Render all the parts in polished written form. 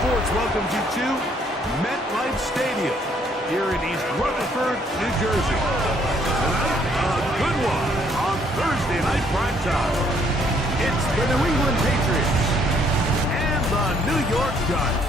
Sports welcomes you to MetLife Stadium here in East Rutherford, New Jersey. Tonight, a good one on Thursday Night Primetime. It's the New England Patriots and the New York Giants.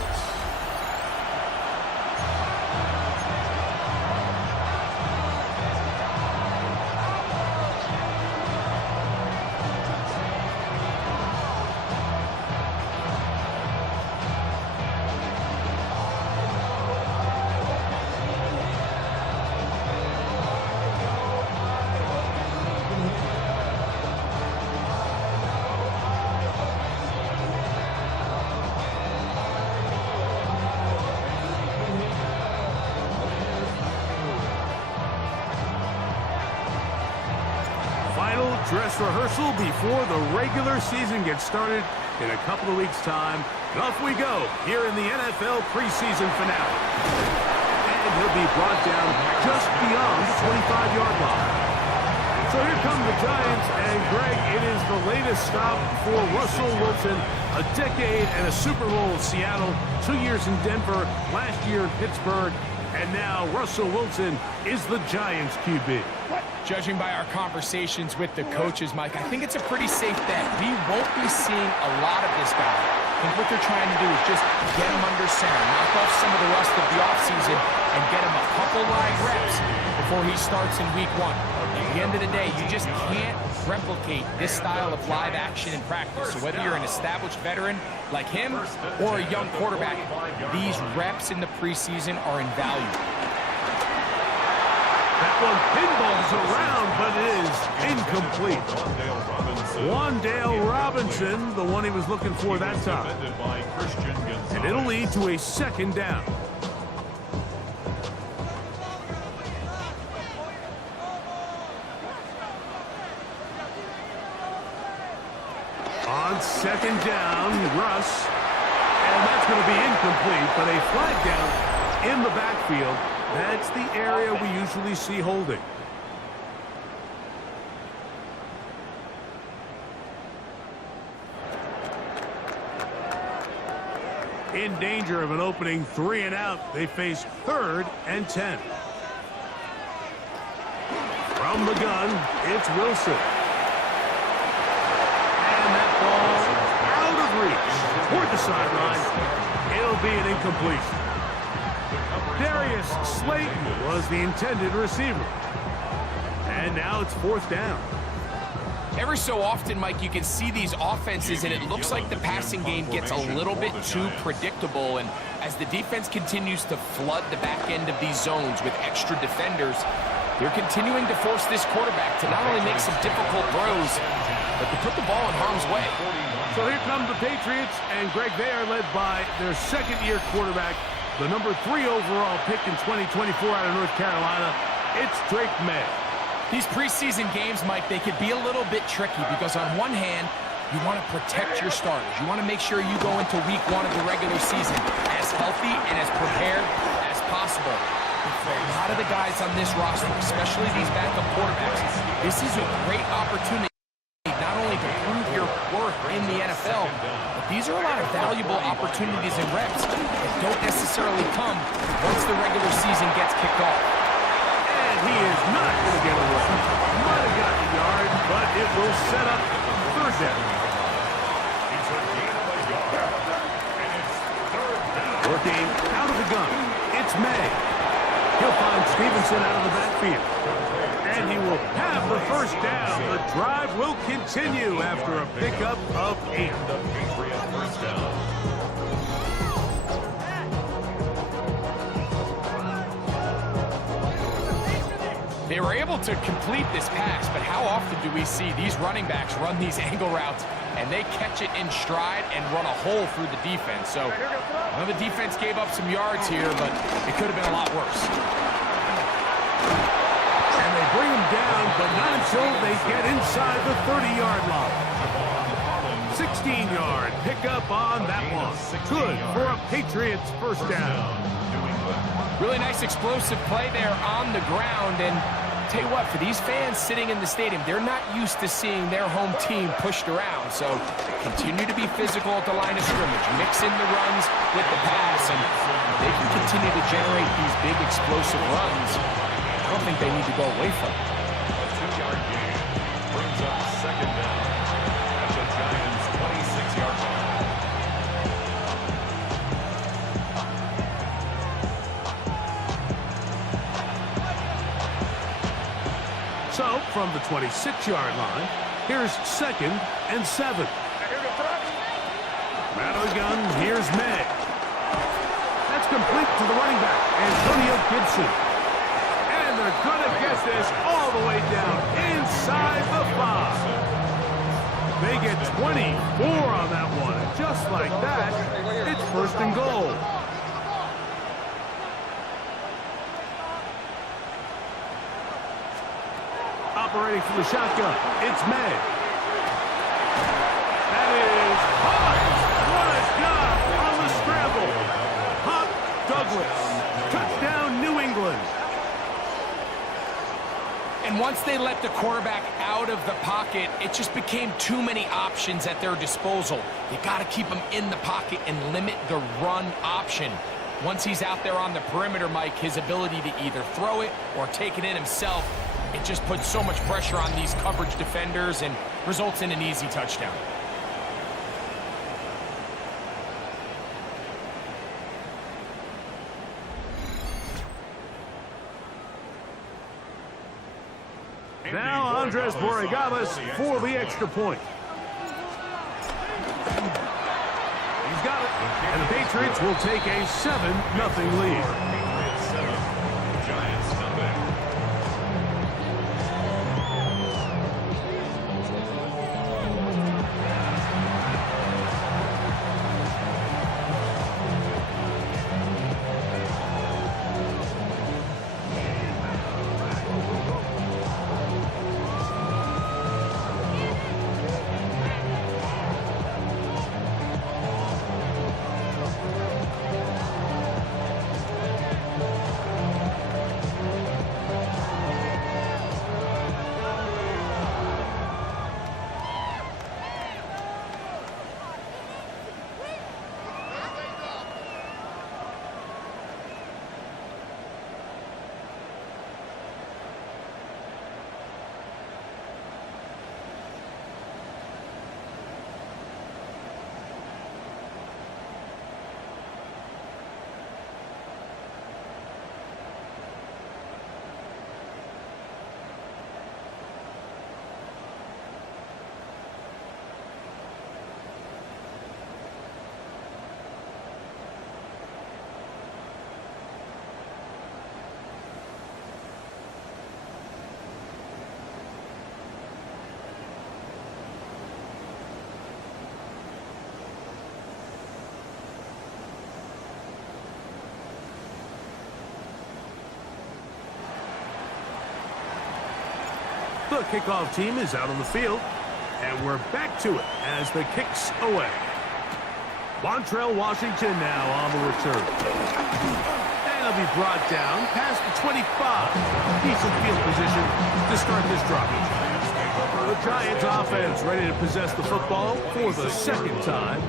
Dress rehearsal before the regular season gets started in a couple of weeks' time. And off we go here in the NFL preseason finale. And he'll be brought down just beyond the 25-yard line. So here come the Giants, and Greg, it is the latest stop for Russell Wilson. A decade and a Super Bowl in Seattle, 2 years in Denver, last year in Pittsburgh, and now Russell Wilson is the Giants QB. Judging by our conversations with the coaches, Mike, I think it's a pretty safe bet. We won't be seeing a lot of this guy. I think what they're trying to do is just get him under center, knock off some of the rust of the offseason, and get him a couple live reps before he starts in week 1. At the end of the day, you just can't replicate this style of live action in practice. So whether you're an established veteran like him or a young quarterback, these reps in the preseason are invaluable. That one pinballs around, but it is incomplete. Wan'Dale Robinson, the one he was looking for that time. And it'll lead to a second down. On second down, Russ. And that's going to be incomplete, but a flag down in the backfield. That's the area we usually see holding. In danger of an opening 3 and out, they face 3rd and 10. From the gun, it's Wilson. And that ball out of reach toward the sideline. It'll be an incompletion. Darius Slayton was the intended receiver. And now it's 4th down. Every so often, Mike, you can see these offenses, and it looks like the passing game gets a little bit too predictable. And as the defense continues to flood the back end of these zones with extra defenders, they're continuing to force this quarterback to not only make some difficult throws, but to put the ball in harm's way. So here come the Patriots, and Greg, they are led by their second-year quarterback, the number 3 overall pick in 2024 out of North Carolina. It's Drake Maye. These preseason games, Mike, they could be a little bit tricky because on one hand, you want to protect your starters. You want to make sure you go into week 1 of the regular season as healthy and as prepared as possible. But for a lot of the guys on this roster, especially these backup quarterbacks, this is a great opportunity not only to prove your worth in the NFL, but these are a lot of valuable opportunities and reps that don't necessarily come once the regular season gets kicked off. And he is not going to get away. Might have gotten a yard, but it will set up 3rd down. Working out of the gun, it's Maye. He'll find Stevenson out of the backfield. And he will have the 1st down. The drive will continue after a pickup of 8. They were able to complete this pass, but how often do we see these running backs run these angle routes and they catch it in stride and run a hole through the defense? So I know the defense gave up some yards here, but it could have been a lot worse. And they bring him down, but not until they get inside the 30-yard line. 16-yard pickup on that one. Good for a Patriots 1st down. Really nice explosive play there on the ground, and tell you what, for these fans sitting in the stadium, they're not used to seeing their home team pushed around. So continue to be physical at the line of scrimmage. Mix in the runs with the pass, and they can continue to generate these big explosive runs. I don't think they need to go away from it. A 2-yard gain brings up second down at the Giants' 26-yard line. So, from the 26-yard line, here's 2nd and 7. Rattling gun, here's May. That's complete to the running back, Antonio Gibson. And they're going to get this all the way down inside the 5. They get 24 on that one. And just like that, it's 1st and goal. Operating from the shotgun, it's May. That is Hawk. What a job on the scramble. Hawk Douglas. Touchdown, New England. And once they let the quarterback out of the pocket, it just became too many options at their disposal. You got to keep him in the pocket and limit the run option. Once he's out there on the perimeter, Mike, his ability to either throw it or take it in himself, it just puts so much pressure on these coverage defenders and results in an easy touchdown. Now Andres Borregales for the extra point. He's got it. And the Patriots will take a 7-0 lead. Patriots 7, Giants nothing. The kickoff team is out on the field, and we're back to it as the kick's away. Montrell Washington now on the return. And he'll be brought down past the 25. Decent field position to start this drive. The Giants offense ready to possess the football for the 2nd time.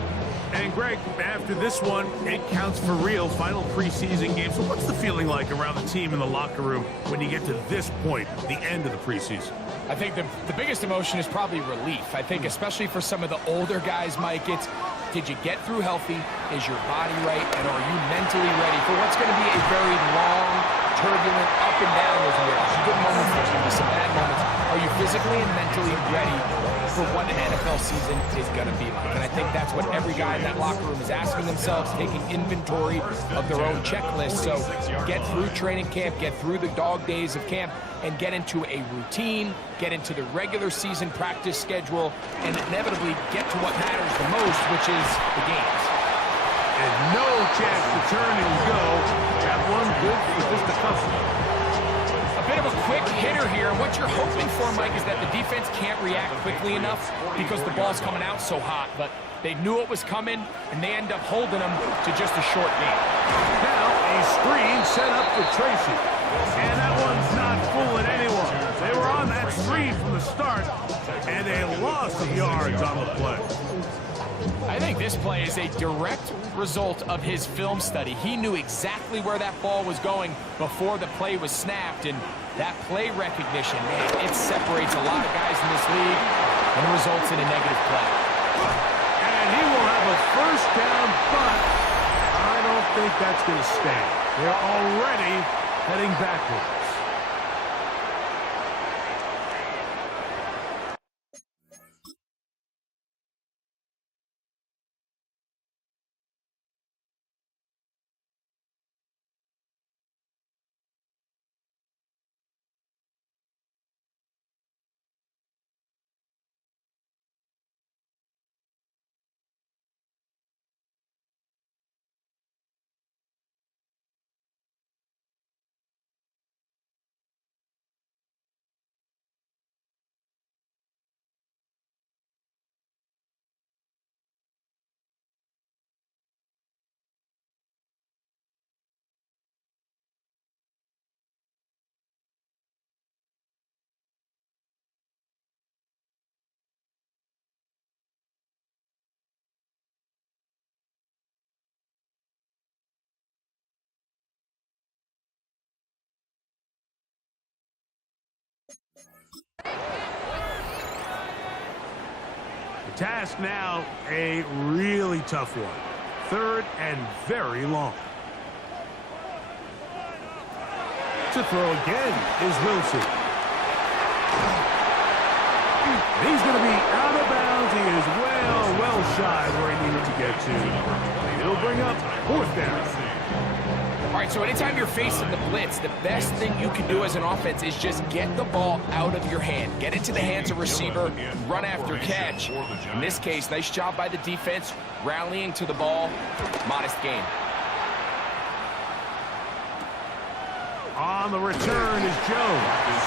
And Greg, after this one, it counts for real. Final preseason game. So what's the feeling like around the team in the locker room when you get to this point, the end of the preseason? I think the biggest emotion is probably relief. I think especially for some of the older guys, Mike, it's did you get through healthy? Is your body right? And are you mentally ready for what's going to be a very long, turbulent, up and down? There's going to be some good moments, there's going to be some bad moments. Are you physically and mentally ready for what an NFL season is going to be like? And I think that's what every guy in that locker room is asking themselves, taking inventory of their own checklist. So get through training camp, get through the dog days of camp, and get into a routine, get into the regular season practice schedule, and inevitably get to what matters the most, which is the games. And no chance to turn and go. That one good for just a couple. A bit of a quick hitter here. What you're hoping for, Mike, is that the defense can't react quickly enough because the ball's coming out so hot. But they knew it was coming, and they end up holding them to just a short game. Now a screen set up for Tracy. And that one's not fooling anyone. start, and a loss of yards on the play. I think this play is a direct result of his film study. He knew exactly where that ball was going before the play was snapped, and that play recognition, man, it separates a lot of guys in this league and results in a negative play. And he will have a first down, but I don't think that's going to stand. They're already heading backwards. The task now, a really tough one. Third and very long. To throw again is Wilson. He's going to be out of bounds. He is well shy where he needed to get to. He'll bring up fourth down. All right, so anytime you're facing the blitz, the best thing you can do as an offense is just get the ball out of your hand. Get it to the hands of receiver, run after catch. In this case, nice job by the defense, rallying to the ball. Modest gain. On the return is Jones.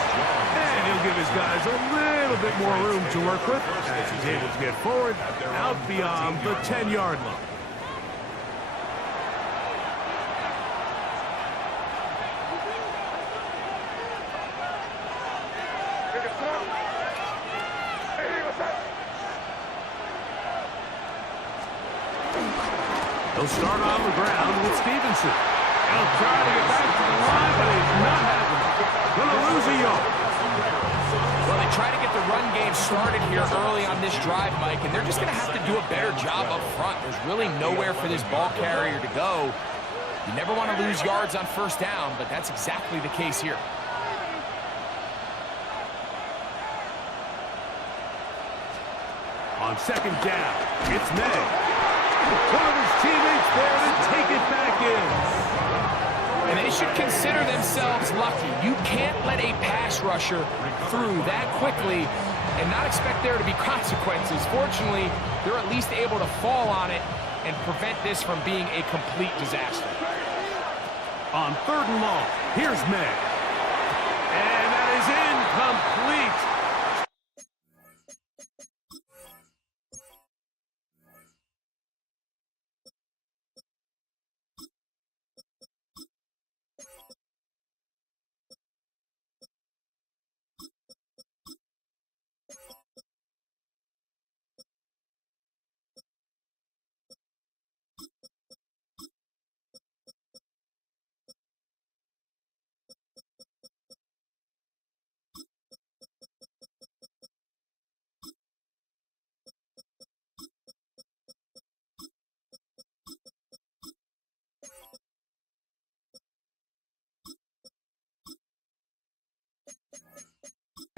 And he'll give his guys a little bit more room to work with as he's able to get forward out beyond the 10-yard line. He'll start on the ground with Stevenson. He'll try to get back to the line, but it's not happening. Going to lose a yard. Well, they try to get the run game started here early on this drive, Mike, and they're just going to have to do a better job up front. There's really nowhere for this ball carrier to go. You never want to lose yards on first down, but that's exactly the case here. On second down, it's May. One of his teammates there to take it back in. And they should consider themselves lucky. You can't let a pass rusher through that quickly and not expect there to be consequences. Fortunately, they're at least able to fall on it and prevent this from being a complete disaster. On third and long, here's May. And that is incomplete.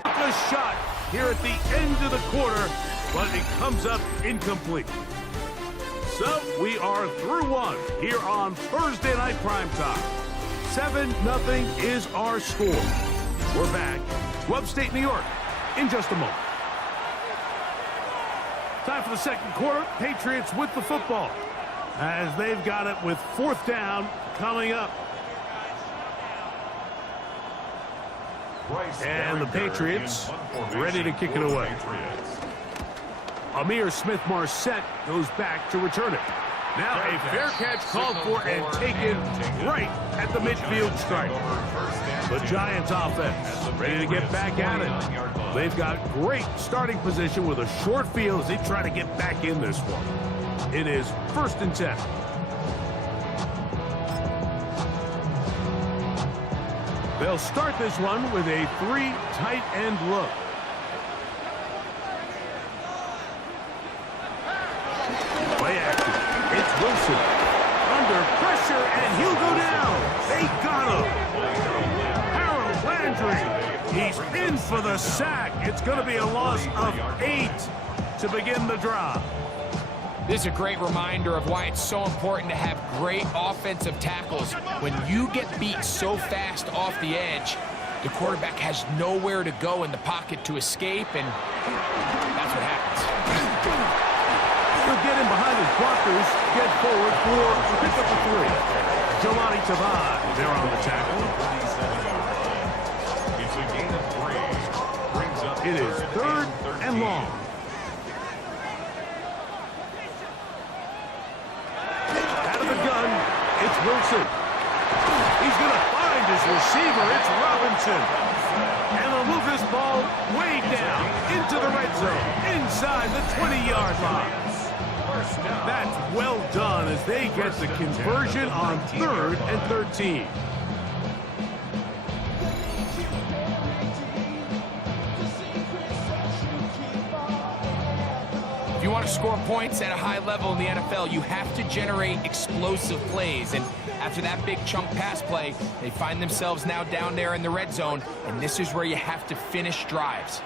A shot here at the end of the quarter, but it comes up incomplete. So we are through one here on Thursday Night Primetime. 7-0 is our score. We're back to upstate New York in just a moment. Time for the second quarter. Patriots with the football as they've got it with fourth down coming up. And the Patriots ready to kick it away. Amir Smith-Marset goes back to return it. Now a fair catch called for and taken right at the midfield stripe. The Giants offense ready to get back at it. They've got great starting position with a short field as they try to get back in this one. It is 1st and 10. They'll start this one with a 3 tight end look. Play action. It's Wilson. Under pressure, and he'll go down. They got him. Harold Landry. He's in for the sack. It's going to be a loss of 8 to begin the drive. This is a great reminder of why it's so important to have great offensive tackles. When you get beat so fast off the edge, the quarterback has nowhere to go in the pocket to escape, and that's what happens. He'll get in behind his blockers, get forward for pick up a 3. Jelani Tavai, they're on the tackle. It's a gain of 3. Brings up It is 3rd and long. Out of the gun, it's Wilson. He's going to find his receiver. It's Robinson. And they'll move this ball way down into the red zone, inside the 20-yard line. That's well done as they get the conversion on 3rd and 13. If you want to score points at a high level in the NFL, you have to generate explosive plays. And after that big chunk pass play, they find themselves now down there in the red zone, and this is where you have to finish drives.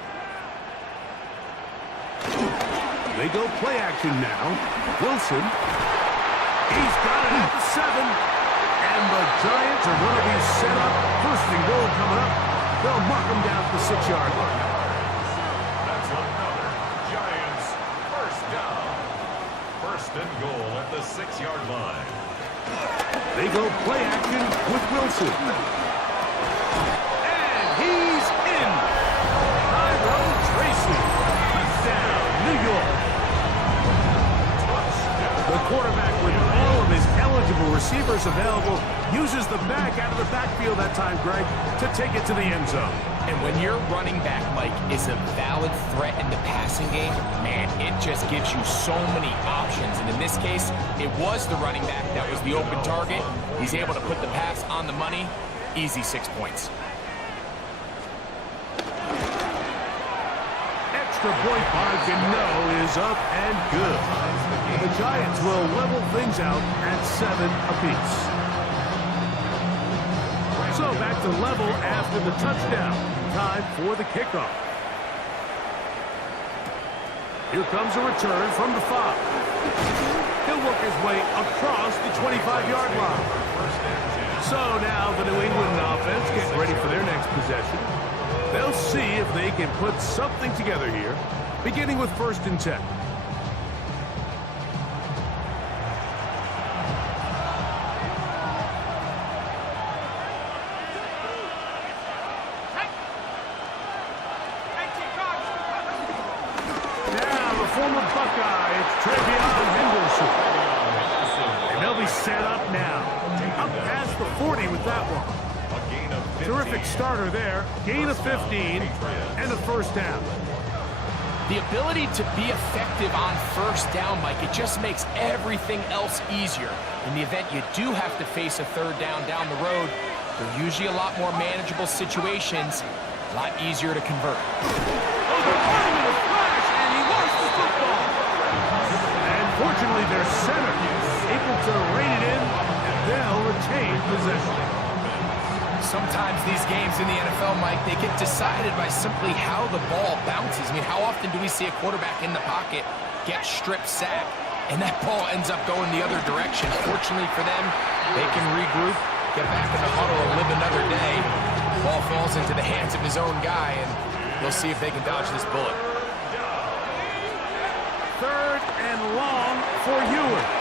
They go play action now. Wilson. He's got it at the 7. And the Giants are going to be set up. 1st and goal coming up. They'll mark them down at the 6-yard line. That's another Giants 1st down. 1st and goal at the 6-yard line. They go play action with Wilson. And he's in. Tyrone Tracy. Touchdown, New York. The quarterback, with all of his eligible receivers available, uses the back out of the backfield that time, Greg, to take it to the end zone. And when your running back, Mike, is a valid threat in the passing game, man, it just gives you so many options. And in this case, it was the running back that was the open target. He's able to put the pass on the money. Easy 6 points. Extra point by Gano is up and good. The Giants will level things out at 7 apiece. So back to level after the touchdown. Time for the kickoff. Here comes a return from the 5. He'll work his way across the 25-yard line. So now the New England offense getting ready for their next possession. They'll see if they can put something together here, beginning with 1st and 10. Now the former Buckeye, it's Travion Henderson. And they'll be set up now. Up past the 40 with that one. Terrific starter there. Gain of 15 and a 1st down. The ability to be effective on 1st down, Mike, it just makes everything else easier. In the event you do have to face a 3rd down the road, they're usually a lot more manageable situations, a lot easier to convert. Oh, they're running in a flash, and he lost the football. And fortunately, their center able to rein it in, and they'll retain possession. Sometimes these games in the NFL, Mike, they get decided by simply how the ball bounces. I mean, how often do we see a quarterback in the pocket get strip sacked, and that ball ends up going the other direction? Fortunately for them, they can regroup, get back in the huddle, and live another day. Ball falls into the hands of his own guy, and we'll see if they can dodge this bullet. 3rd and long for Ewers.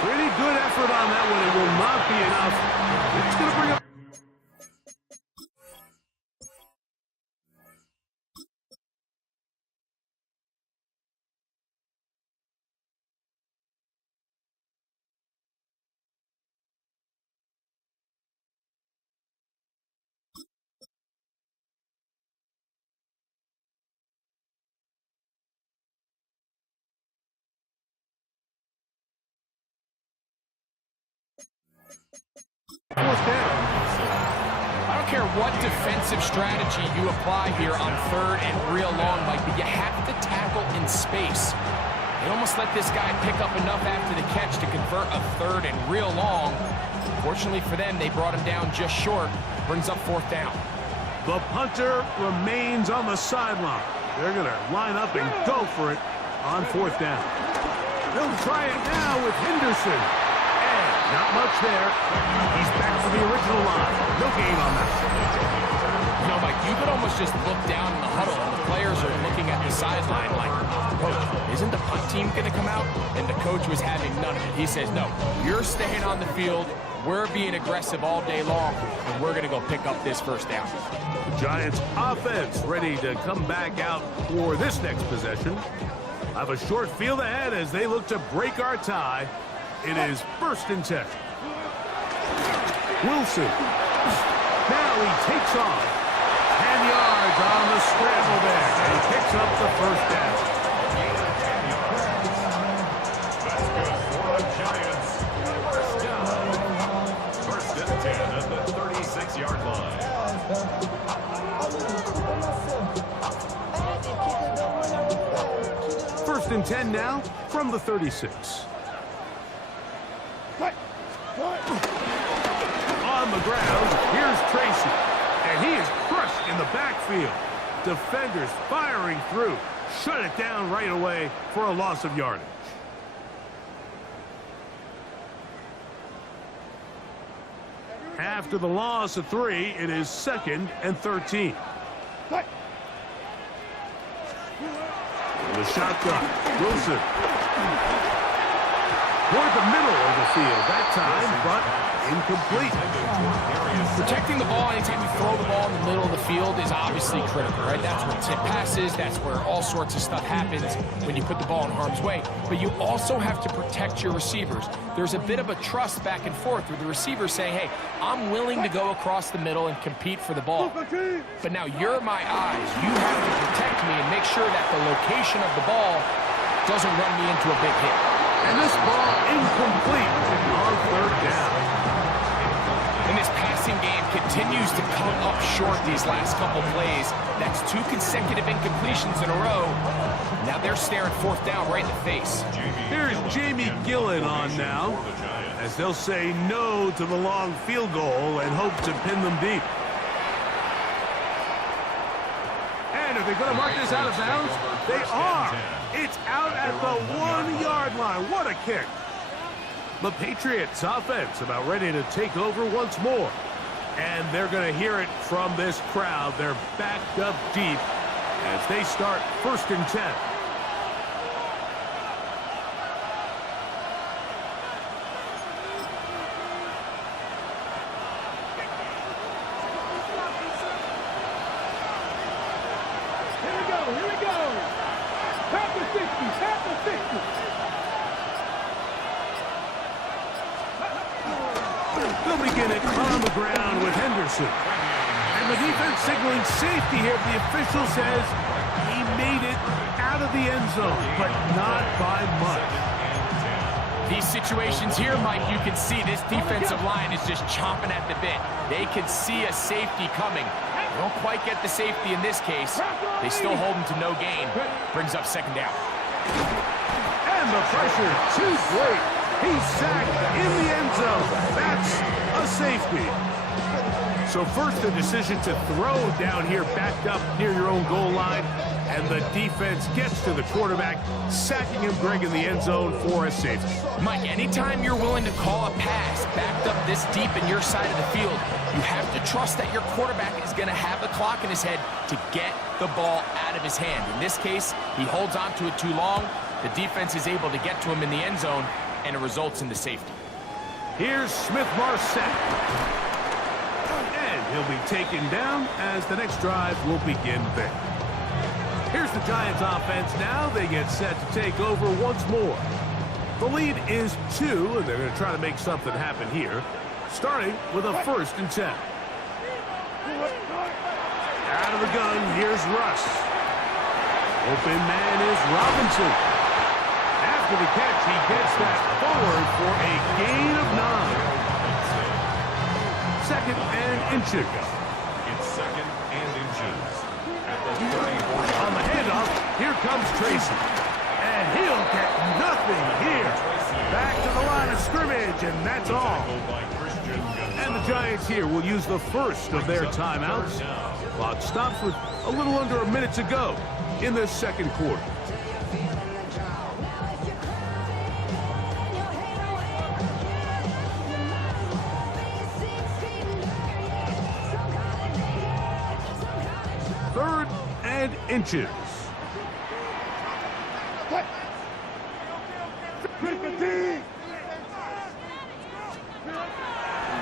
Pretty good effort on that one. It will not be enough. It's going to bring up Fourth down. I don't care what defensive strategy you apply here on third and real long, Mike, but you have to tackle in space. They almost let this guy pick up enough after the catch to convert a third and real long. Fortunately for them, they brought him down just short. Brings up fourth down. The punter remains on the sideline. They're going to line up and go for it on fourth down. They'll try it now with Henderson. And not much there. He's back to the original line. No gain on that. You know, Mike, you could almost just look down in the huddle, and the players are looking at the sideline like, Coach, isn't the punt team going to come out? And the coach was having none of it. He says, no, you're staying on the field. We're being aggressive all day long, and we're going to go pick up this first down. The Giants offense ready to come back out for this next possession. I have a short field ahead as they look to break our tie. It is 1st and 10. Wilson. Now he takes off. 10 yards on the scramble there. And he picks up the first down. That's good for the Giants. First down. 1st and 10 at the 36-yard line. 1st and 10 now from the 36. On the ground, here's Tracy. And he is crushed in the backfield. Defenders firing through. Shut it down right away for a loss of yardage. After the loss of 3, it is 2nd and 13. The shotgun. Wilson. Toward the middle of the field that time, but incomplete. Protecting the ball anytime you throw the ball in the middle of the field is obviously critical, right? That's where tip passes, that's where all sorts of stuff happens when you put the ball in harm's way. But you also have to protect your receivers. There's a bit of a trust back and forth with the receiver saying, hey, I'm willing to go across the middle and compete for the ball. But now you're my eyes. You have to protect me and make sure that the location of the ball doesn't run me into a big hit. And this ball incomplete on 3rd down. And this passing game continues to come up short these last couple plays. That's 2 consecutive incompletions in a row. Now they're staring 4th down right in the face. Here's Jamie Gillen on now, as they'll say no to the long field goal and hope to pin them deep. And are they going to mark this out of bounds? They are. It's out at the 1-yard line. What a kick. The Patriots offense about ready to take over once more. And they're going to hear it from this crowd. They're backed up deep as they start 1st and 10. Here we go. Past the 60, past the 60. They'll begin it on the ground with Henderson. And the defense signaling safety here. The official says he made it out of the end zone, but not by much. These situations here, Mike, you can see this defensive line is just chomping at the bit. They can see a safety coming. They don't quite get the safety in this case. They still hold him to no gain. Brings up 2nd down. And the pressure too great. He's sacked in the end zone. That's a safety. So first, the decision to throw down here backed up near your own goal line. And the defense gets to the quarterback, sacking him, Greg, in the end zone for a safety. Mike, anytime you're willing to call a pass backed up this deep in your side of the field, you have to trust that your quarterback is going to have the clock in his head to get the ball out of his hand. In this case, he holds on to it too long. The defense is able to get to him in the end zone, and it results in the safety. Here's Smith-Marsette. And he'll be taken down as the next drive will begin there. Here's the Giants offense now. They get set to take over once more. The lead is 2, and they're going to try to make something happen here, starting with a 1st and 10. Out of the gun, here's Russ. Open man is Robinson. After the catch, he gets that forward for a gain of 9. second and inches. It's second and inches. At the 34. On the handoff, here comes Tracy. And he'll get nothing here. Back to the line of scrimmage, and that's all. And the Giants here will use the first of their timeouts. Clock stops with a little under a minute to go in this second quarter. Third and inches.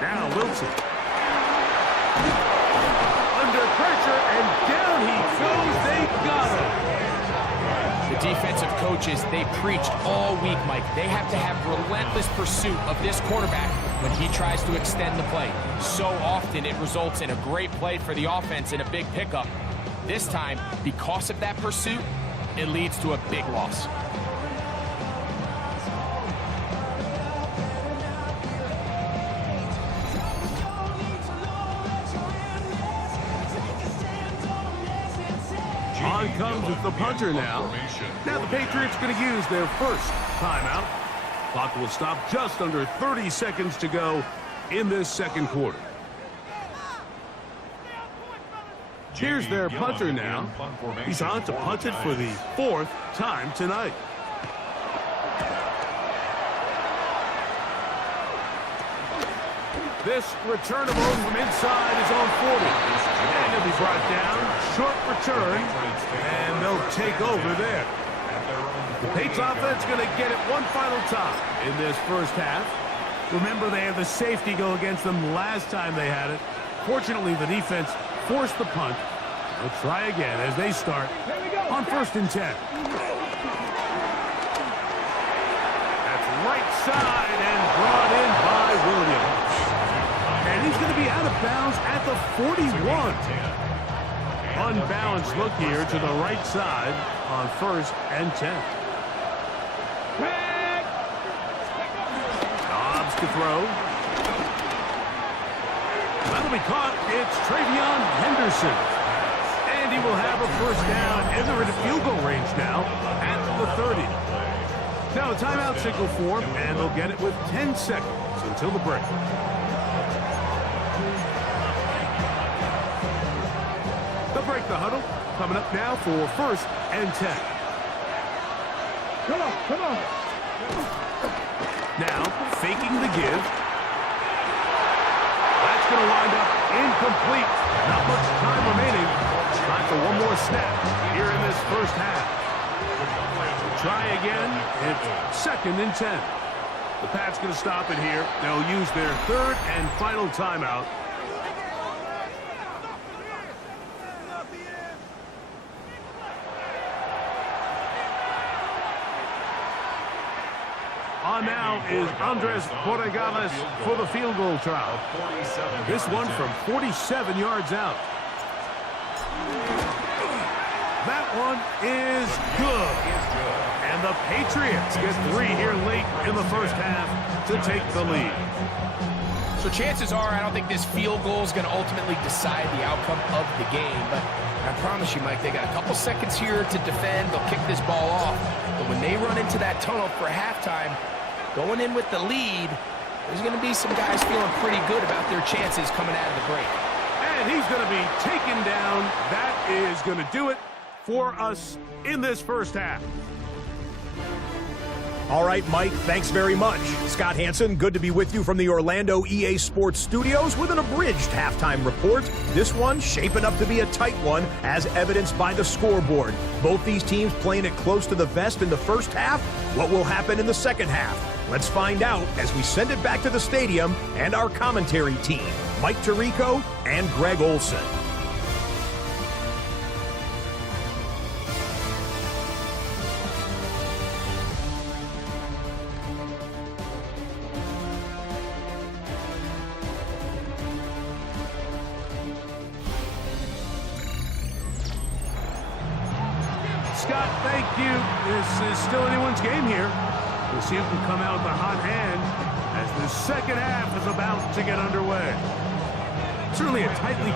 Now Wilson. Under pressure, and down he goes. They got him. The defensive coaches, they preached all week, Mike. They have to have relentless pursuit of this quarterback when he tries to extend the play. So often it results in a great play for the offense and a big pickup. This time, because of that pursuit, it leads to a big loss. On comes the punter now. Now the Patriots going to use their first timeout. Clock will stop just under 30 seconds to go in this second quarter. Here's their punter now. He's on to punt it for the fourth time tonight. This return of home from inside is on 40. And he'll be brought down. Short return. And they'll take over there. The Patriots offense going to get it one final time in this first half. Remember, they had the safety go against them last time they had it. Fortunately, the defense forced the punt. They'll try again as they start on 1st and 10. That's right side and brought in by Williams. And he's going to be out of bounds at the 41. Unbalanced look here to the right side on 1st and 10. Dobbs to throw. That'll be caught. It's Travion Henderson. And he will have a first down, and they're in field goal range now at the 30. Now a timeout signal form, and they'll get it with 10 seconds until the break. They'll break the huddle. Coming up now for 1st and 10. Come on, come on. Now, faking the give. That's going to wind up incomplete. Not much time remaining. Time for one more snap here in this first half. Try again. It's 2nd and 10. The Pats going to stop it here. They'll use their third and final timeout. On now is Andres Borregales for the field goal try. This one from 47 yards out. That one is good. And the Patriots get 3 here late in the first half to take the lead. So chances are, I don't think this field goal is going to ultimately decide the outcome of the game. But I promise you, Mike, they got a couple seconds here to defend. They'll kick this ball off. But when they run into that tunnel for halftime, going in with the lead, there's going to be some guys feeling pretty good about their chances coming out of the break. And he's going to be taken down. That is going to do it for us in this first half. All right, Mike, thanks very much. Scott Hanson, good to be with you from the Orlando EA Sports Studios with an abridged halftime report. This one shaping up to be a tight one, as evidenced by the scoreboard. Both these teams playing it close to the vest in the first half. What will happen in the second half? Let's find out as we send it back to the stadium and our commentary team, Mike Tirico and Greg Olson. Scott, thank you. This is still anyone's game here. We'll see who can come out with a hot hand as the second half is about to get underway. Certainly a tightly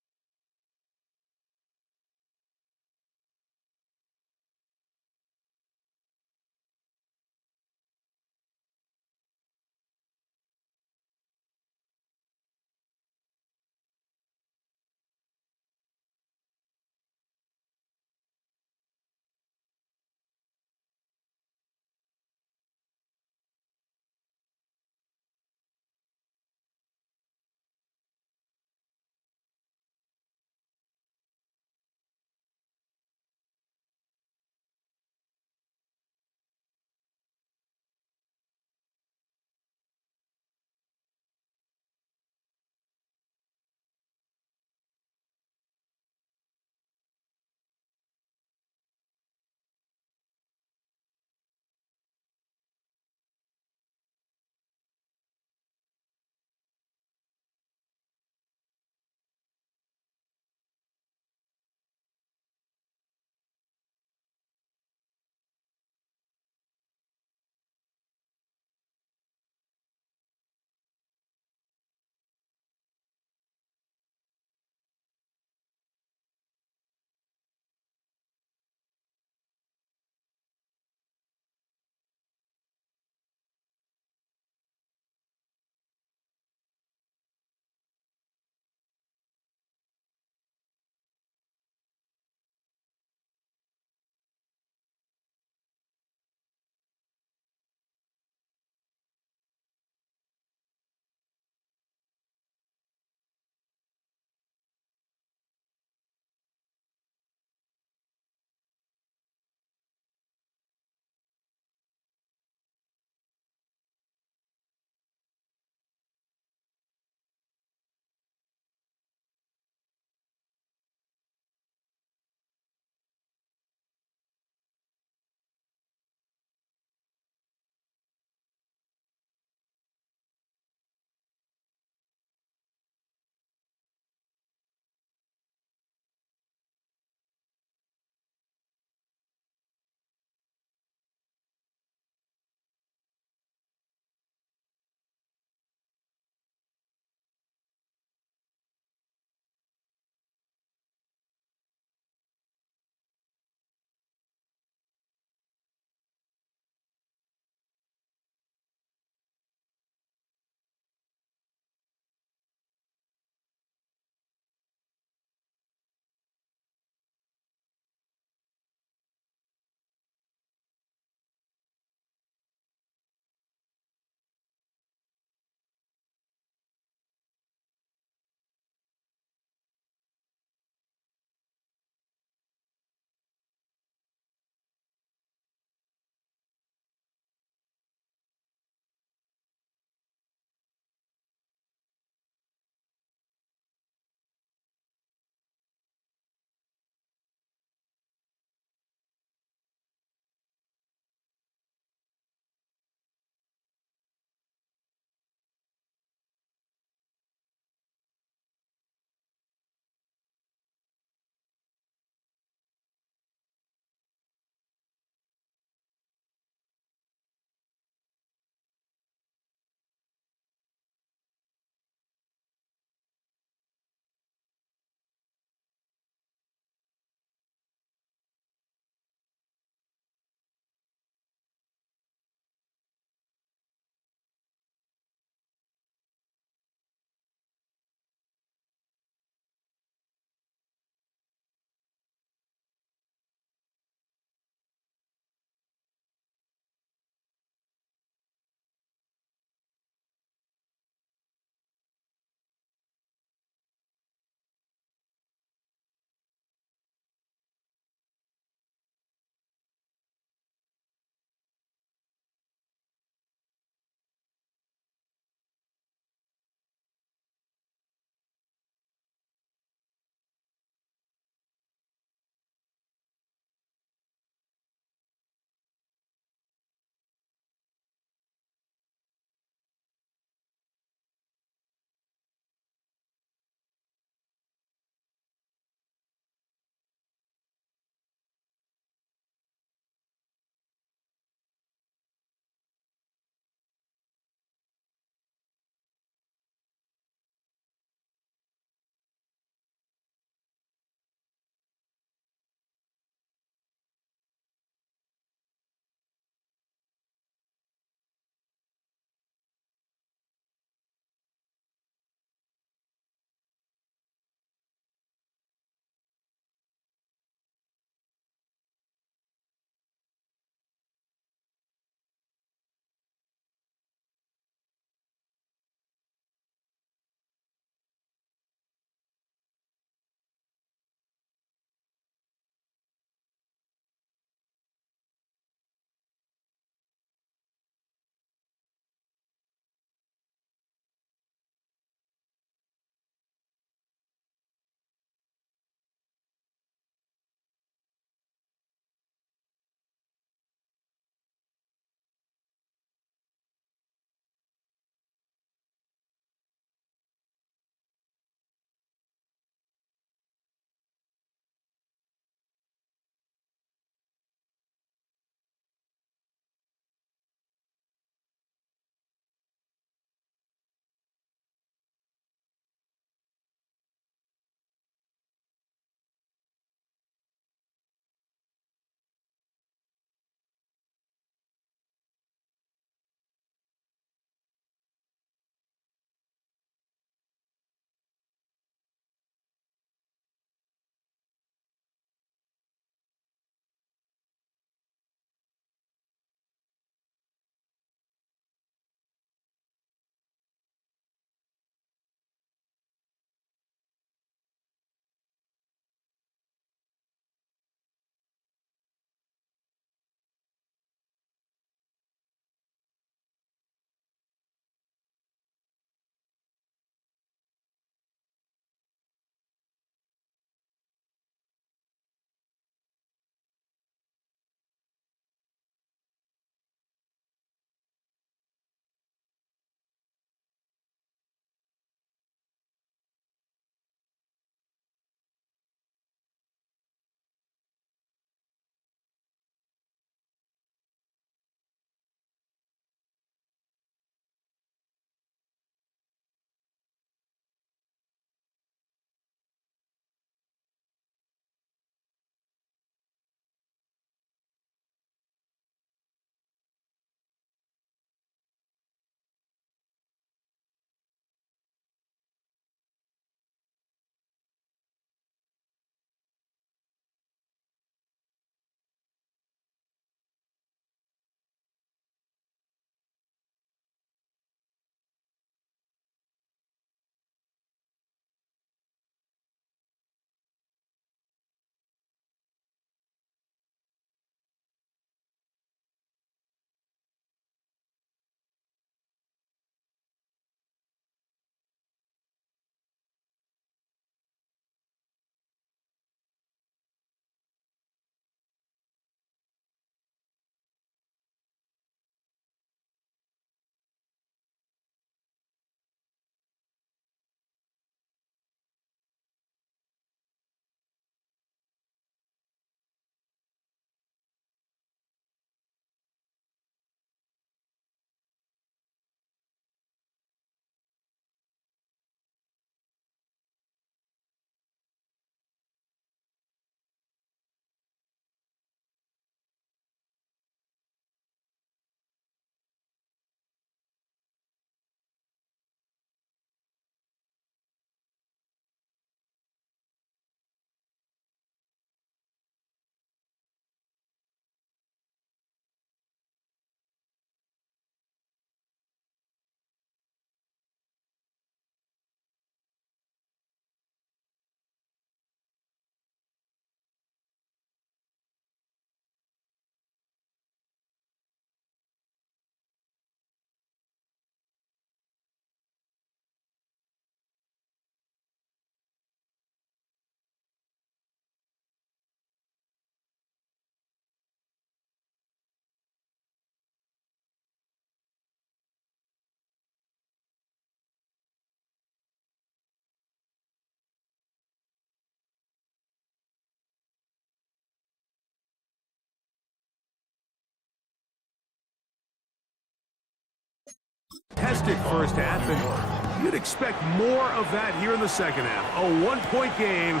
Tested first half, and you'd expect more of that here in the second half. A one-point game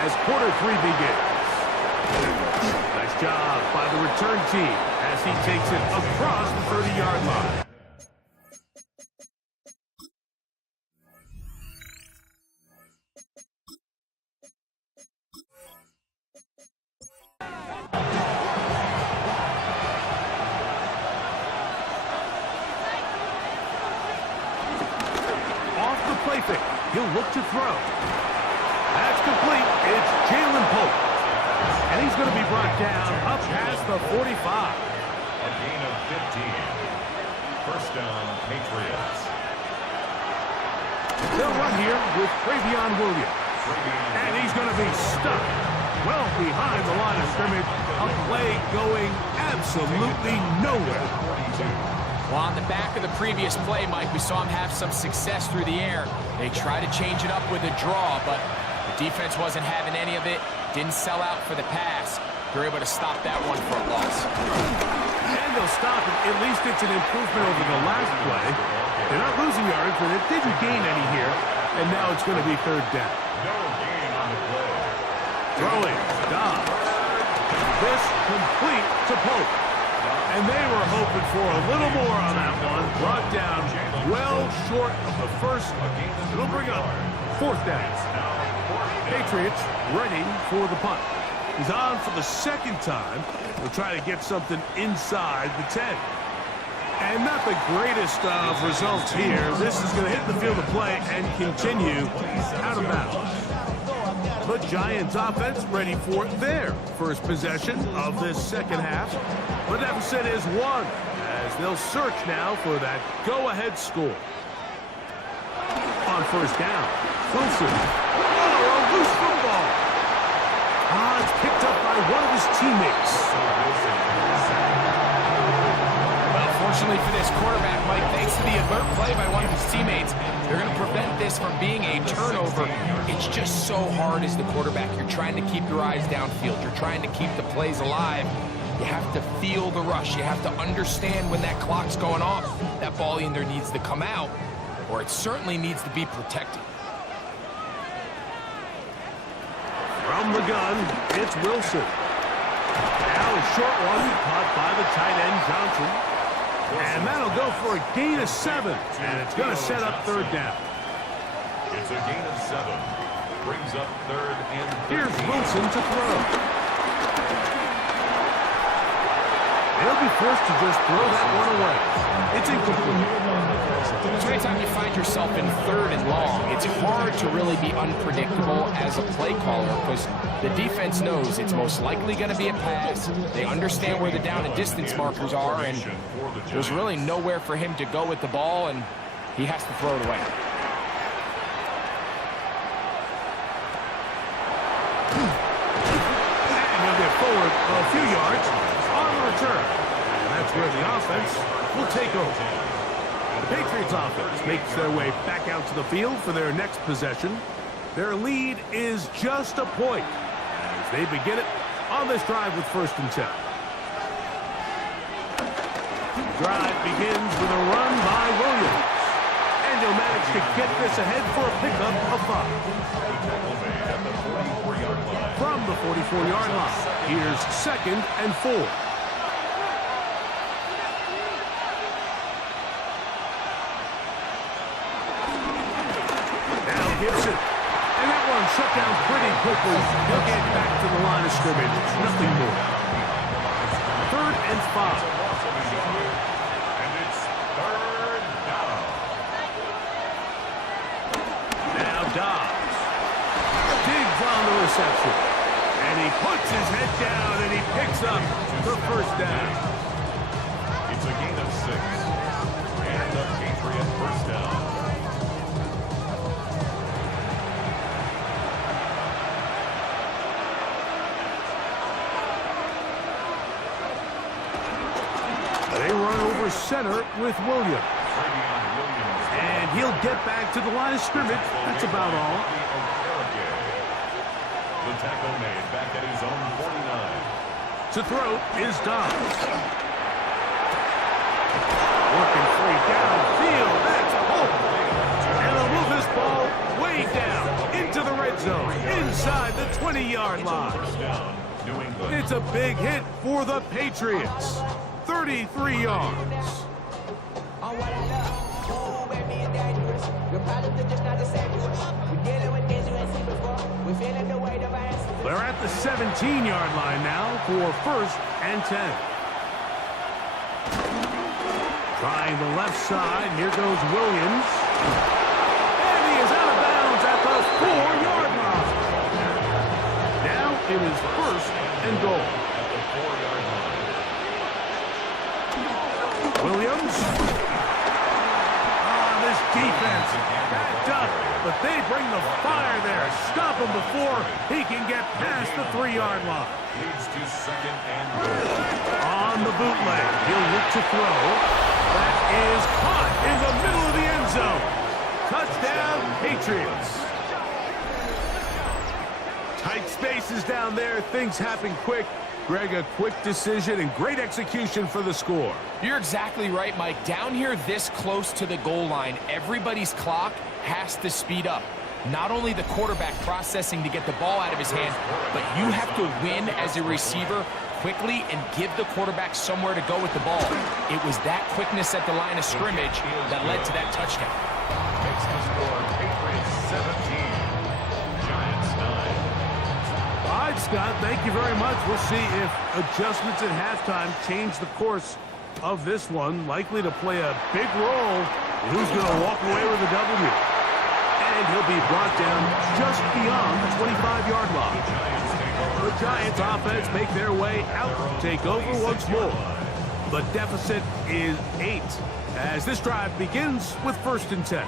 as quarter 3 begins. Nice job by the return team as he takes it across the 30-yard line. Play fake. He'll look to throw. That's complete. It's Jalen Pope. And he's going to be brought down up past the 45. A gain of 15. First down, Patriots. They'll run here with Travion Williams. And he's going to be stuck well behind the line of scrimmage. A play going absolutely nowhere. Well, on the back of the previous play, Mike, we saw him have some success through the air. They tried to change it up with a draw, but the defense wasn't having any of it. Didn't sell out for the pass. They're able to stop that one for a loss. And they'll stop it. At least it's an improvement over the last play. They're not losing yards, but it didn't gain any here. And now it's going to be third down. No gain on the play. Throwing. Dobbs. This complete to Pope. And they were hoping for a little more on that one. Brought down well short of the first. It'll bring up fourth down. Patriots ready for the punt. He's on for the second time. We'll try to get something inside the 10. And not the greatest of results here. This is going to hit the field of play and continue out of bounds. The Giants offense ready for their first possession of this second half. The deficit is 1 as they'll search now for that go-ahead score. On first down, Wilson. Oh, a loose football. It's picked up by one of his teammates. Well, fortunately for this quarterback, Mike, thanks to the alert play by one of his teammates, they're going to prevent this from being a turnover. It's just so hard as the quarterback. You're trying to keep your eyes downfield. You're trying to keep the plays alive. You have to feel the rush. You have to understand when that clock's going off. That ball either needs to come out, or it certainly needs to be protected. From the gun, it's Wilson. Now a short one caught by the tight end, Johnson. And that'll go for a gain of 7. And it's going to set up third down. It's a gain of 7. Brings up third and 13. Here's Wilson to throw. They'll be forced to just throw that one away. It's incomplete. So anytime you find yourself in third and long, it's hard to really be unpredictable as a play caller because the defense knows it's most likely going to be a pass. They understand where the down and distance markers are, and there's really nowhere for him to go with the ball, and he has to throw it away. And he'll get forward a few yards on the return. And that's where the offense will take over. The Patriots offense makes their way back out to the field for their next possession. Their lead is just a point as they begin it on this drive with 1st and 10. The drive begins with a run by Williams. And he'll manage to get this ahead for a pickup of 5. From the 44-yard line, here's 2nd and 4. Gibson. And that one shut down pretty quickly. He'll get back to the line of scrimmage. Nothing more. 3rd and 5. And it's third down. Now Dobbs digs on the reception. And he puts his head down and he picks up the first down. It's a gain of 6. And the Patriot first down. They run over center with Williams. And he'll get back to the line of scrimmage. That's about all. The tackle made back at his own 49. To throw is Dobbs. Working free downfield. red zone, inside the 20-yard line. It's a big hit for the Patriots. 33 yards. They're at the 17-yard line now for 1st and 10. Trying the left side. Here goes Williams. And he is out of bounds at the 4-yard line. Now it is 1st and goal. Williams. This defense backed up, but they bring the fire there. Stop him before he can get past the 3-yard line. Leads to 2nd and goal. On the bootleg, he'll look to throw. That is caught in the middle of the end zone. Touchdown, Patriots. Tight spaces down there. Things happen quick. Greg, a quick decision and great execution for the score. You're exactly right, Mike. Down here this close to the goal line, everybody's clock has to speed up. Not only the quarterback processing to get the ball out of his hand, but you have to win as a receiver quickly and give the quarterback somewhere to go with the ball. It was that quickness at the line of scrimmage that led to that touchdown. Makes the score Patriots 17, Giants 9. All right, Scott, thank you very much. We'll see if adjustments at halftime change the course of this one. Likely to play a big role in who's going to walk away with a W. And he'll be brought down just beyond the 25-yard line. The Giants offense make their way out, take over once more. The deficit is 8 as this drive begins with 1st and 10.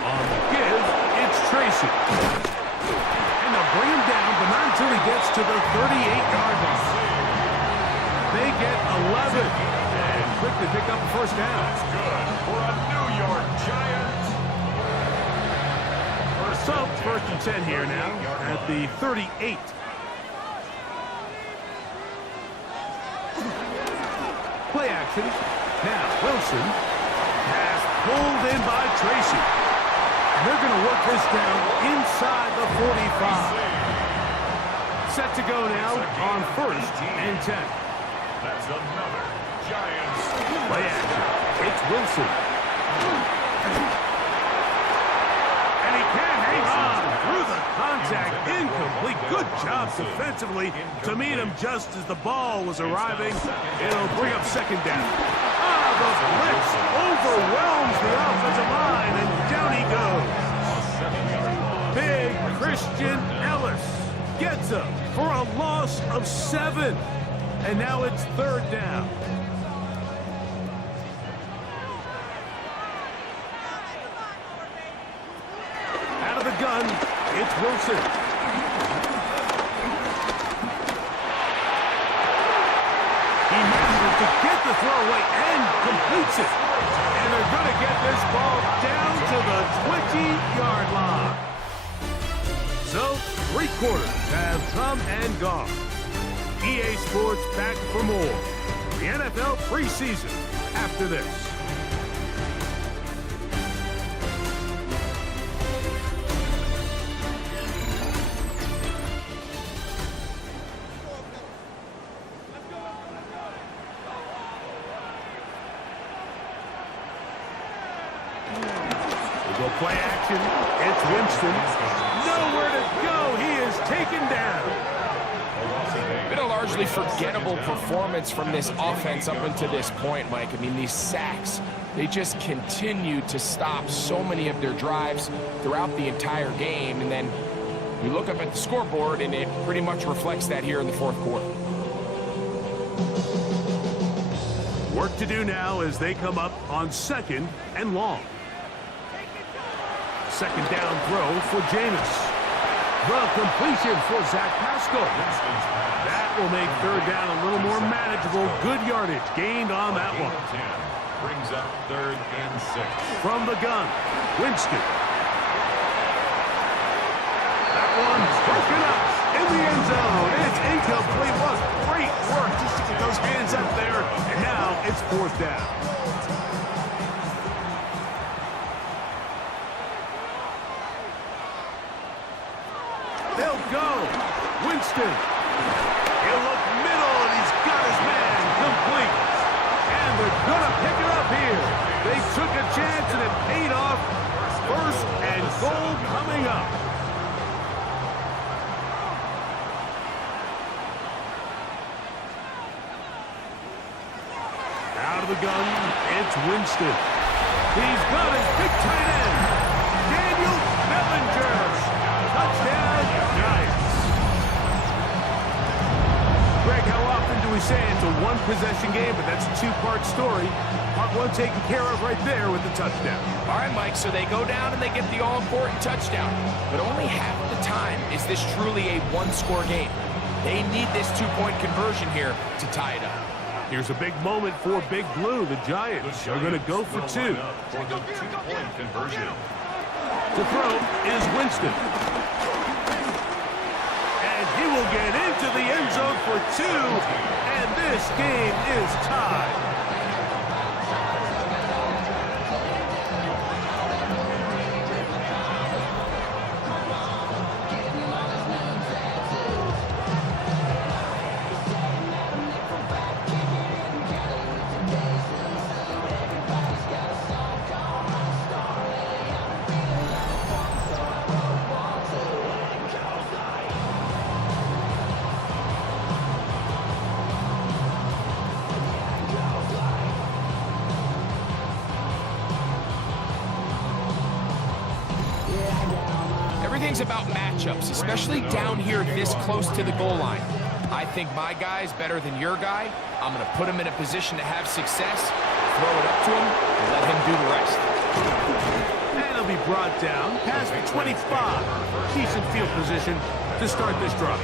On the give, it's Tracy. And they'll bring him down, but not until he gets to the 38-yard line. They get 11 and quickly pick up the 1st down. Good for a New York Giant. So, 1st and 10 here now at the 38. Play action. Now, Wilson has pulled in by Tracy. And they're going to work this down inside the 45. Set to go now on 1st and 10. That's another Giants. Play action. It's Wilson. And he can't hang on through the contact. Incomplete. Good job defensively to meet him just as the ball was arriving. It'll bring up 2nd down. The blitz overwhelms the offensive line, and down he goes. Big Christian Ellis gets him for a loss of 7. And now it's 3rd down. Out of the gun, it's Wilson. He manages to get the throw away and completes it. And they're going to get this ball down to the 20-yard line. So, 3 quarters have come and gone. EA Sports back for more. The NFL preseason after this. We'll go play action. It's Winston. Nowhere to go. He is taken down. Been a largely forgettable performance from this offense up until this point, Mike. I mean, these sacks, they just continue to stop so many of their drives throughout the entire game. And then you look up at the scoreboard, and it pretty much reflects that here in the 4th quarter. Work to do now as they come up on 2nd and long. 2nd down throw for Jameis. The completion for Zach Pascal. That will make 3rd down a little more manageable. Good yardage gained on that one. Brings up 3rd and 6. From the gun, Winston. That one's broken up in the end zone. It's incomplete. Was great work just to get those hands up there. And now it's 4th down. They'll go. Winston. He'll look middle, and he's got his man complete. And they're going to pick it up here. They took a chance, and it paid off. First and goal coming up. Out of the gun, it's Winston. He's got his big tight end, Daniel Bellinger. Touchdown, Giants. Greg, how often do we say it's a one-possession game, but that's a two-part story? Part one taken care of right there with the touchdown. All right, Mike, so they go down and they get the all-important touchdown. But only half the time is this truly a one-score game. They need this two-point conversion here to tie it up. Here's a big moment for Big Blue. The Giants are going to go for two. For the two-point conversion. To throw is Winston. And he will get into the end zone for two. And this game is tied. Everything's about matchups, especially down here this close to the goal line. I think my guy's better than your guy. I'm going to put him in a position to have success, throw it up to him, and let him do the rest. And he'll be brought down past the 25. Decent field position to start this drive.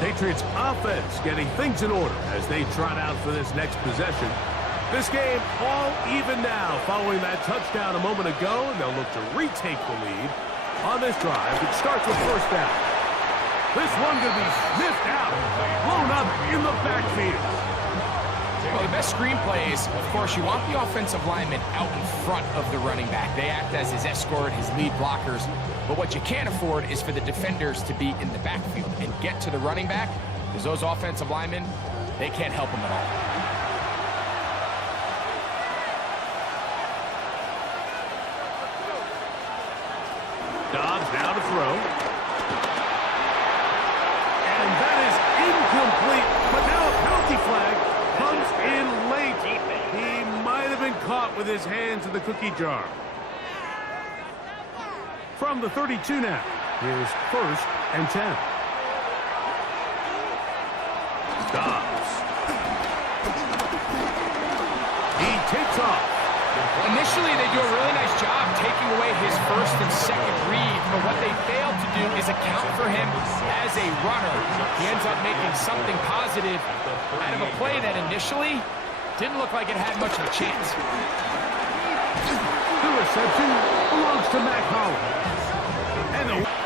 Patriots offense getting things in order as they trot out for this next possession. This game all even now following that touchdown a moment ago, and they'll look to retake the lead on this drive, which starts with first down. This one going to be sniffed out, blown up in the backfield. Well, the best screenplay is, of course, you want the offensive lineman out in front of the running back. They act as his escort, his lead blockers. But what you can't afford is for the defenders to be in the backfield and get to the running back, because those offensive linemen, they can't help him at all. Dobbs now to throw. And that is incomplete, but now a penalty flag comes in late. He might have been caught with his hands in the cookie jar. From the 32 now, here's first and 10. Dobbs. He takes off. Initially, they do a really nice job taking away his first and second read, but what they failed to do is account for him as a runner. He ends up making something positive out of a play that initially didn't look like it had much of a chance. The reception belongs to Mac Hollins. And the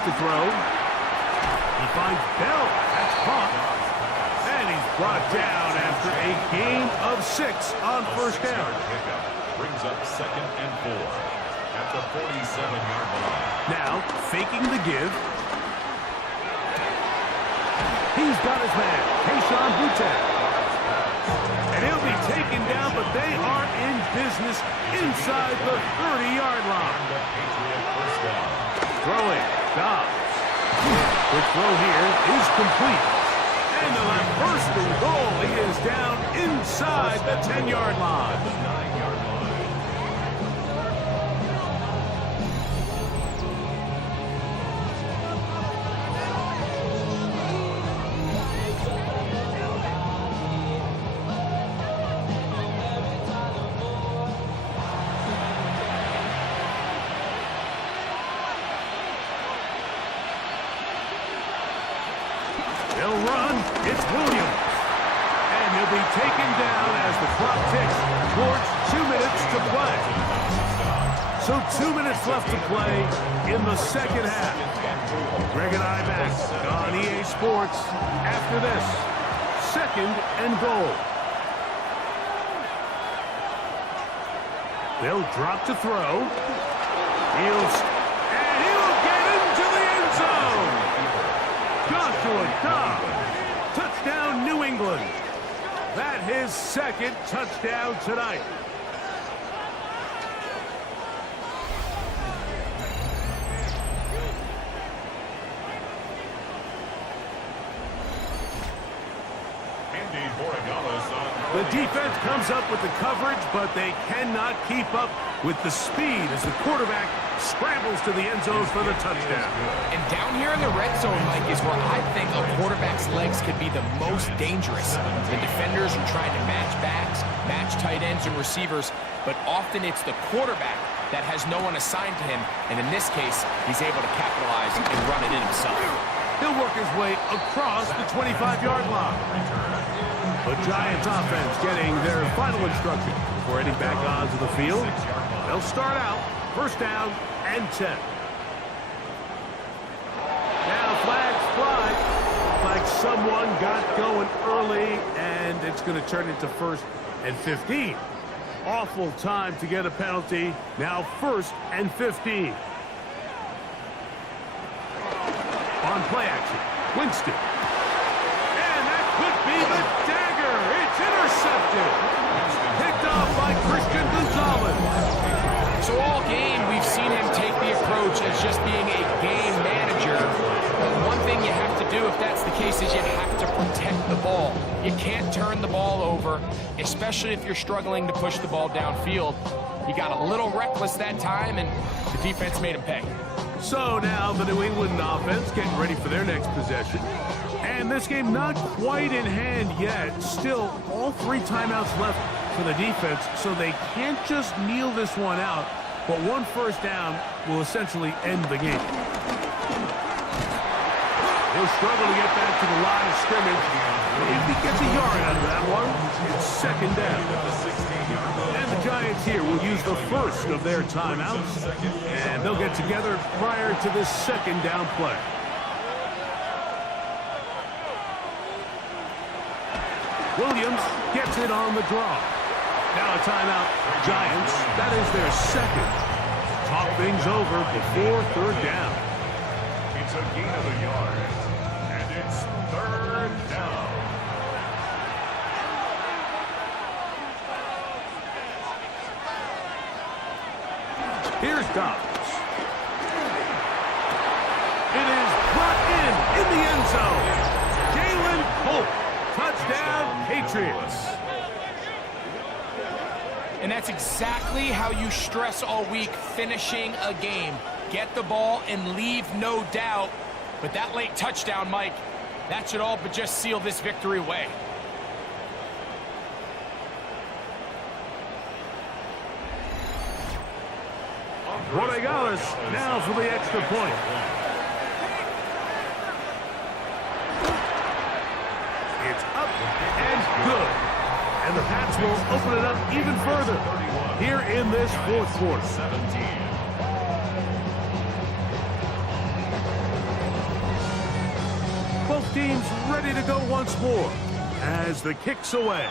to throw. He finds Bell. That's caught. And he's brought down after a gain of 6 on first down. Pickup brings up 2nd and 4 at the 47-yard line. Now, faking the give. He's got his man, Kayshon Boutte. And he'll be taken down, but they are in business inside the 30-yard line. Throwing. Dobbs. The throw here is complete. And they'll have first and goal. He is down inside the 10-yard line. They'll run. It's Williams. And he'll be taken down as the clock ticks towards 2 minutes to play. So 2 minutes left to play in the second half. Greg and I back on EA Sports after this. second and goal. They'll drop to throw. And he'll get into the end zone. Joshua Dobbs. Touchdown, New England. That his second touchdown tonight. The defense comes up with the coverage, but they cannot keep up with the speed as the quarterback scrambles to the end zone for the touchdown. And down here in the red zone, Mike, is where I think a quarterback's legs could be the most dangerous. The defenders are trying to match backs, match tight ends and receivers, but often it's the quarterback that has no one assigned to him, and in this case, he's able to capitalize and run it in himself. He'll work his way across the 25-yard line. The Giants offense getting their final instruction before heading back onto the field. They'll start out first down and 10. Now flags fly. Like someone got going early, and it's going to turn into first and 15. Awful time to get a penalty. Now first and 15. On play action, Winston. And that could be the dagger. It's intercepted. Picked off by Christian Gonzalez. So all game, we've seen him take the approach as just being a game manager. But one thing you have to do if that's the case is you have to protect the ball. You can't turn the ball over, especially if you're struggling to push the ball downfield. He got a little reckless that time, and the defense made him pay. So now the New England offense getting ready for their next possession. And this game not quite in hand yet. Still, all 3 timeouts left for the defense, so they can't just kneel this one out. But one first down will essentially end the game. He'll struggle to get back to the line of scrimmage. If he gets a yard out of that one, it's second down. And the Giants here will use the first of their timeouts. And they'll get together prior to this second down play. Williams gets it on the draw. Now a timeout. Giants, that is their second. Talk things over before third down. It's a gain of a yard, and it's third down. Here's Dobbs. It is brought in the end zone. Jalen Holt. Touchdown, Patriots. And that's exactly how you stress all week, finishing a game. Get the ball and leave no doubt. But that late touchdown, Mike, that should all but just seal this victory away. Rodriguez now for the extra point. It's up and good. And the Pats will open it up even further here in this fourth quarter. 17. Both teams ready to go once more as the kick's away.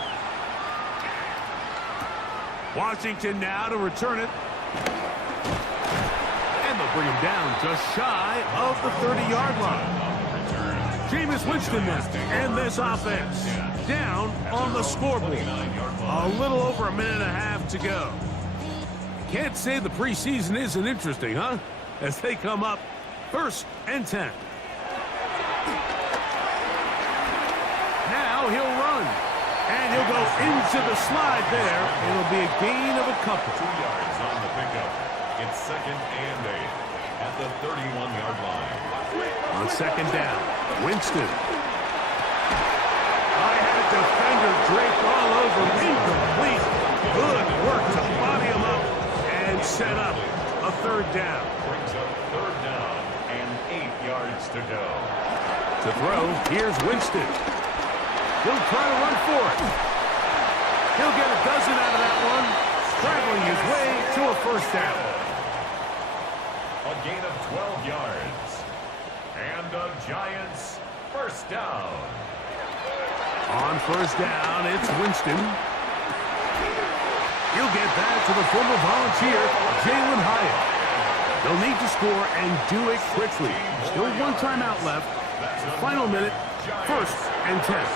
Washington now to return it. And they'll bring him down just shy of the 30-yard line. Jameis Winston now, and this offense down on the scoreboard. A little over a minute and a half to go. Can't say the preseason isn't interesting, huh? As they come up first and 10. Now he'll run. And he'll go into the slide there. It'll be a gain of a couple. 2 yards on the pickup. It's second and 8 at the 31-yard line. On second down, Winston. I had defender draped all over. Incomplete. Good work to body him up and set up a third down. Brings up third down and 8 yards to go. To throw, here's Winston. He'll try to run for it. He'll get a dozen out of that one, traveling his way to a first down. A gain of 12 yards. And the Giants first down. On first down, it's Winston. He'll get that to the former Volunteer, Jalen Hyatt. They'll need to score and do it quickly. Still one timeout left. Final minute, 1st and 10.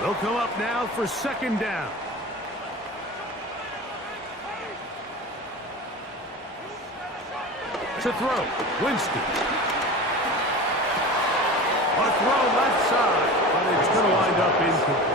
They'll come up now for 2nd down. To throw, Winston. A throw left side, but it's going to wind up incomplete.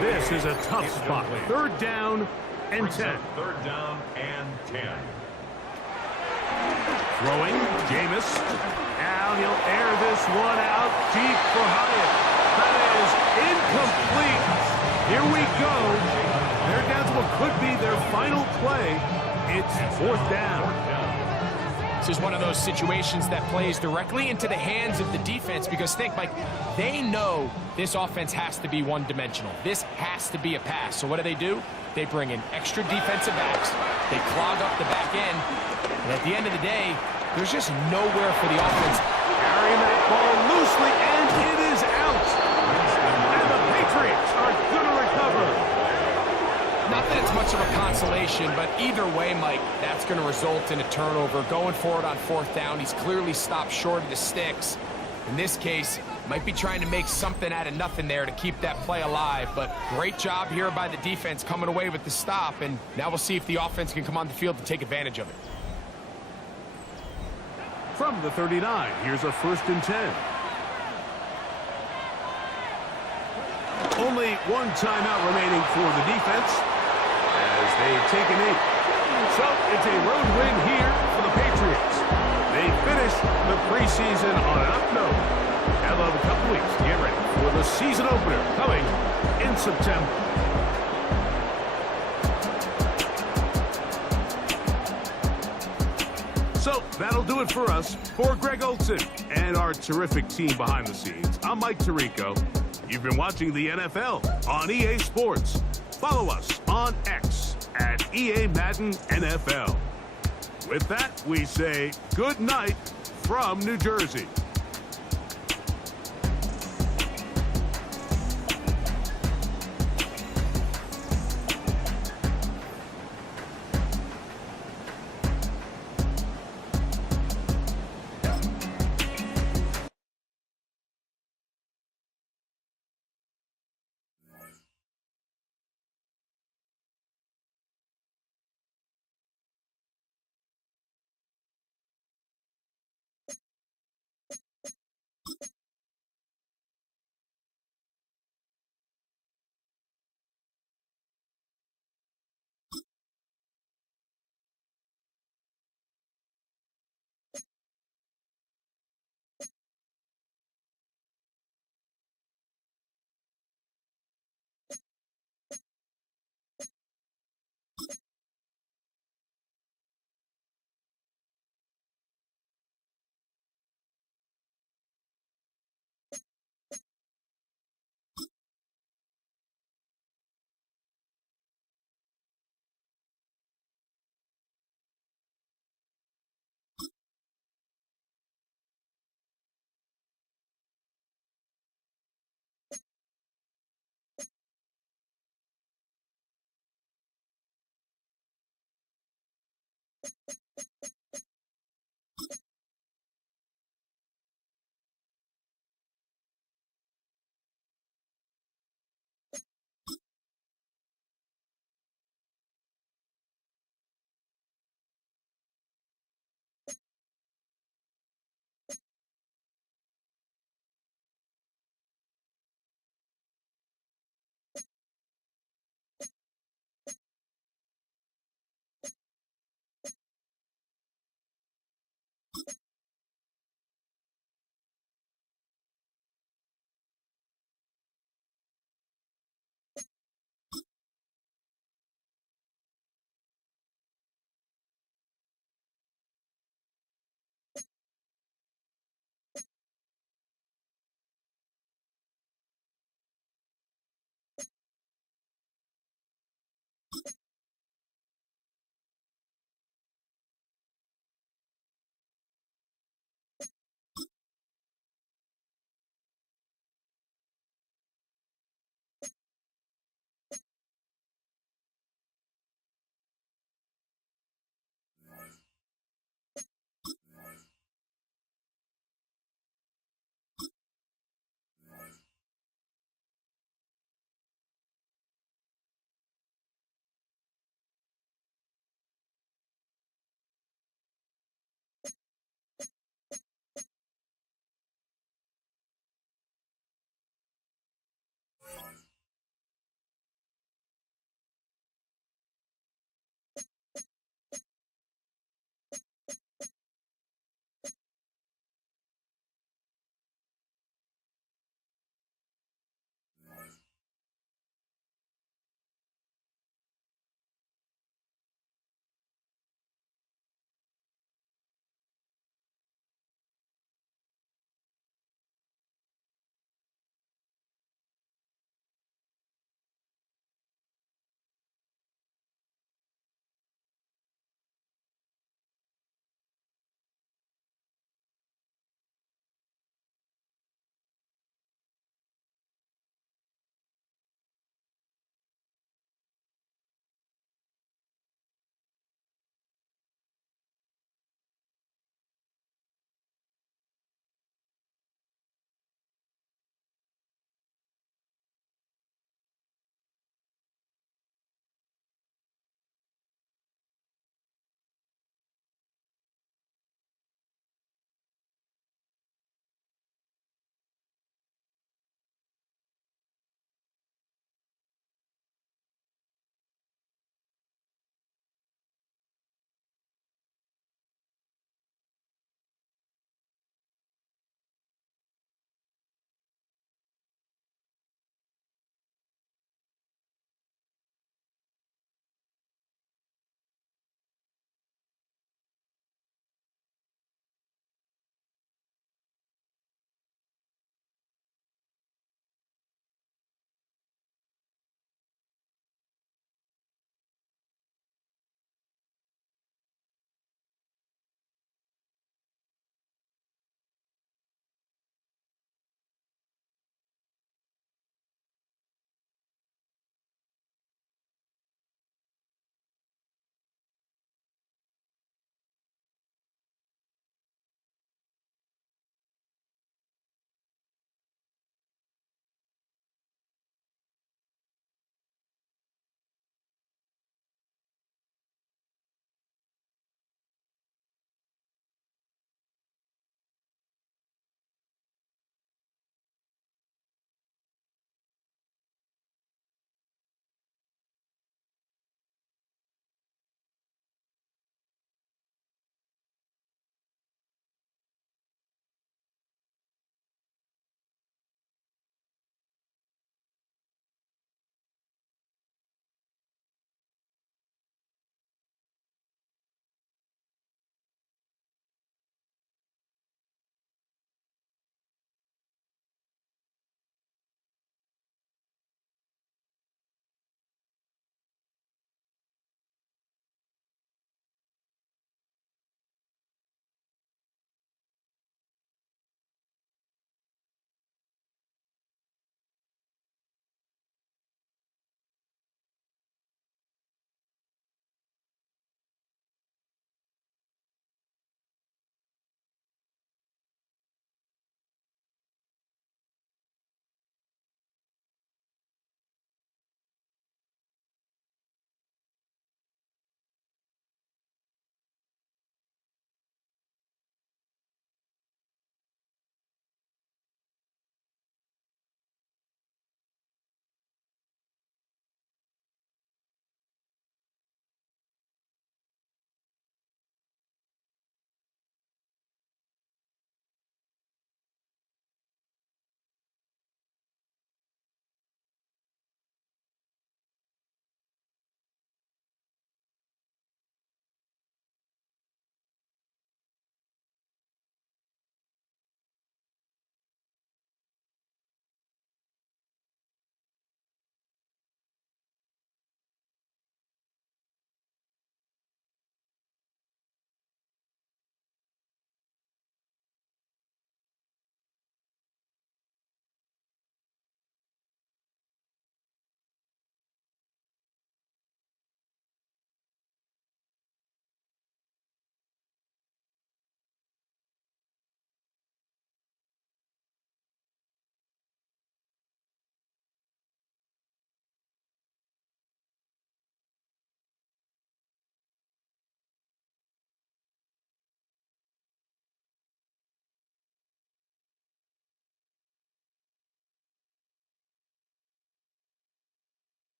This is a tough spot. 3rd down and 10. 3rd down and 10. Throwing, Jameis. Now he'll air this one out deep for Hyatt. That is incomplete. Here we go. They're down to what could be their final play. It's 4th down. This is one of those situations that plays directly into the hands of the defense because think, Mike, they know this offense has to be one-dimensional. This has to be a pass. So what do? They bring in extra defensive backs. They clog up the back end. And at the end of the day, there's just nowhere for the offense. Carrying that ball loosely, and it is out. And the Patriots are going to recover. Not that it's much of a consolation, but either way, Mike, that's going to result in a turnover. Going forward on 4th down, he's clearly stopped short of the sticks. In this case, might be trying to make something out of nothing there to keep that play alive, but great job here by the defense coming away with the stop, and now we'll see if the offense can come on the field to take advantage of it. From the 39, here's a 1st and 10. Only one timeout remaining for the defense as they take a knee. So it's a road win here for the Patriots. They finish the preseason on an up note. Now they'll have a couple weeks to get ready for the season opener coming in September. So that'll do it for us. For Greg Olson and our terrific team behind the scenes, I'm Mike Tirico. You've been watching the NFL on EA Sports. Follow us on X at EA Madden NFL. With that, we say good night from New Jersey.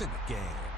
in the game.